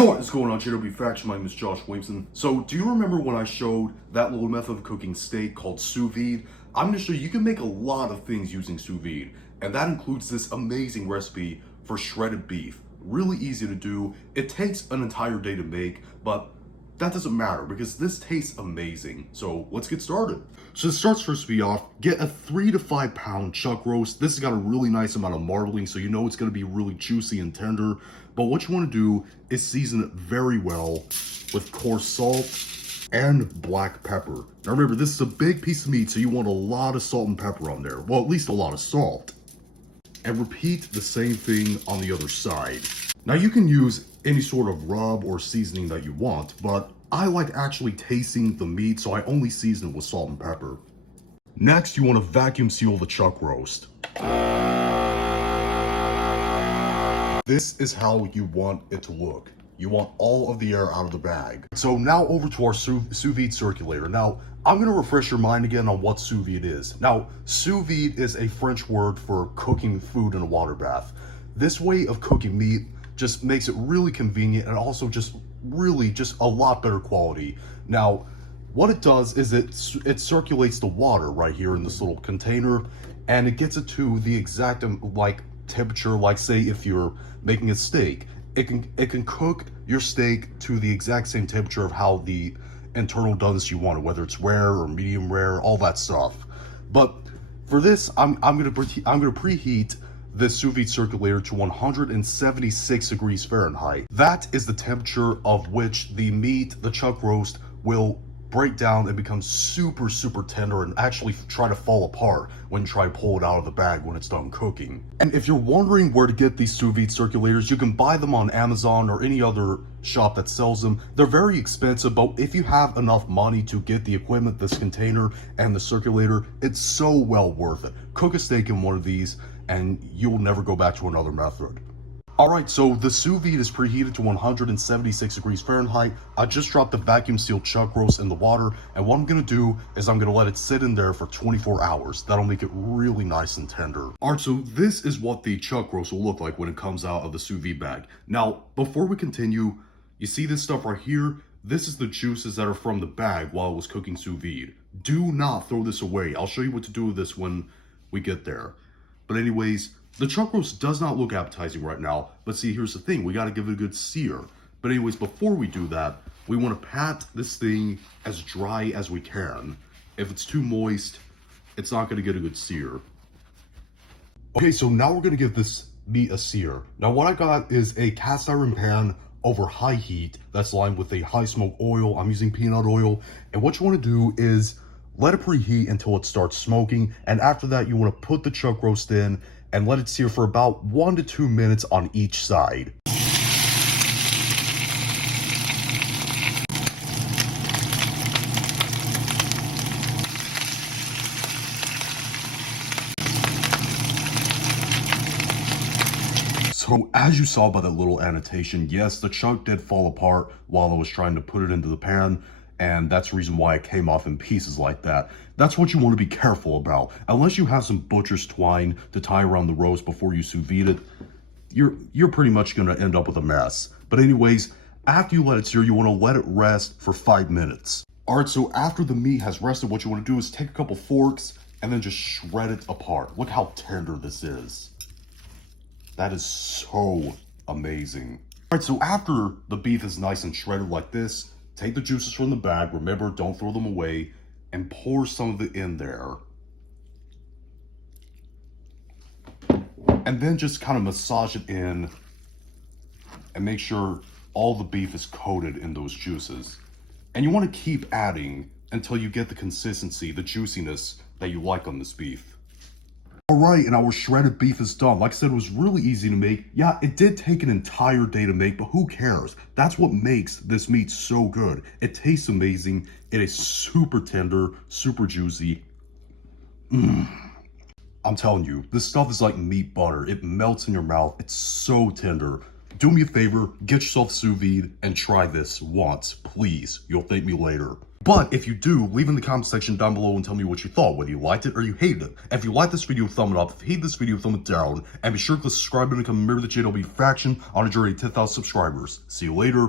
What is going on, JW Faction? My name is Josh Williamson. So, do you remember when I showed that little method of cooking steak called sous vide? I'm going to show you can make a lot of things using sous vide, and that includes this amazing recipe for shredded beef. Really easy to do. It takes an entire day to make, but that doesn't matter because this tastes amazing. So let's get started. So to start this recipe off, get a 3 to 5 pound chuck roast. This has got a really nice amount of marbling, so you know it's going to be really juicy and tender. But what you want to do is season it very well with coarse salt and black pepper. Now remember, this is a big piece of meat, so you want a lot of salt and pepper on there. Well, at least a lot of salt. And repeat the same thing on the other side. Now you can use any sort of rub or seasoning that you want, but I like actually tasting the meat, so I only season it with salt and pepper. Next, you want to vacuum seal the chuck roast. This is how you want it to look. You want all of the air out of the bag. So now over to our sous vide circulator. Now, I'm going to refresh your mind again on what sous vide is. Now, sous vide is a French word for cooking food in a water bath. This way of cooking meat just makes it really convenient and also just a lot better quality. Now, what it does is it circulates the water right here in this little container, and it gets it to the exact temperature. Like say if you're making a steak, it can cook your steak to the exact same temperature of how the internal doneness you want it, whether it's rare or medium rare, all that stuff. But for this, I'm gonna preheat this sous vide circulator to 176 degrees Fahrenheit. That is the temperature of which the meat, the chuck roast, will break down and become super tender and actually try to fall apart when you try to pull it out of the bag when it's done cooking. And if you're wondering where to get these sous vide circulators, you can buy them on Amazon or any other shop that sells them. They're very expensive, but if you have enough money to get the equipment, this container and the circulator, it's so well worth it. Cook a steak in one of these and you'll never go back to another method. Alright, so the sous vide is preheated to 176 degrees Fahrenheit. I just dropped the vacuum sealed chuck roast in the water, and what I'm going to do is I'm going to let it sit in there for 24 hours. That'll make it really nice and tender. Alright, so this is what the chuck roast will look like when it comes out of the sous vide bag. Now, before we continue, you see this stuff right here? This is the juices that are from the bag while it was cooking sous vide. Do not throw this away. I'll show you what to do with this when we get there. But anyways, the chuck roast does not look appetizing right now, but see, here's the thing, we got to give it a good sear. But anyways, before we do that, we want to pat this thing as dry as we can. If it's too moist, it's not going to get a good sear. Okay, so now we're going to give this meat a sear. Now what I got is a cast iron pan over high heat that's lined with a high smoke oil. I'm using peanut oil, and what you want to do is let it preheat until it starts smoking, and after that you want to put the chuck roast in and let it sear for about 1 to 2 minutes on each side. So as you saw by that little annotation, yes, the chuck did fall apart while I was trying to put it into the pan, and that's the reason why it came off in pieces like that. That's what you want to be careful about. Unless you have some butcher's twine to tie around the roast before you sous vide it, you're pretty much going to end up with a mess. But anyways, after you let it sear, you want to let it rest for 5 minutes. Alright, so after the meat has rested, what you want to do is take a couple forks and then just shred it apart. Look how tender this is. That is so amazing. Alright, so after the beef is nice and shredded like this, take the juices from the bag, remember, don't throw them away, and pour some of it in there. And then just kind of massage it in and make sure all the beef is coated in those juices. And you want to keep adding until you get the consistency, the juiciness that you like on this beef. Alright, and our shredded beef is done. Like I said, it was really easy to make. Yeah, it did take an entire day to make, but who cares? That's what makes this meat so good. It tastes amazing. It is super tender, super juicy. I'm telling you, this stuff is like meat butter. It melts in your mouth. It's so tender. Do me a favor, get yourself sous vide and try this once, please. You'll thank me later. But if you do, leave in the comment section down below and tell me what you thought, whether you liked it or you hated it. If you liked this video, thumb it up. If you hate this video, thumb it down. And be sure to click the subscribe button and become a member of the channel, be a fraction on a journey to 10,000 subscribers. See you later.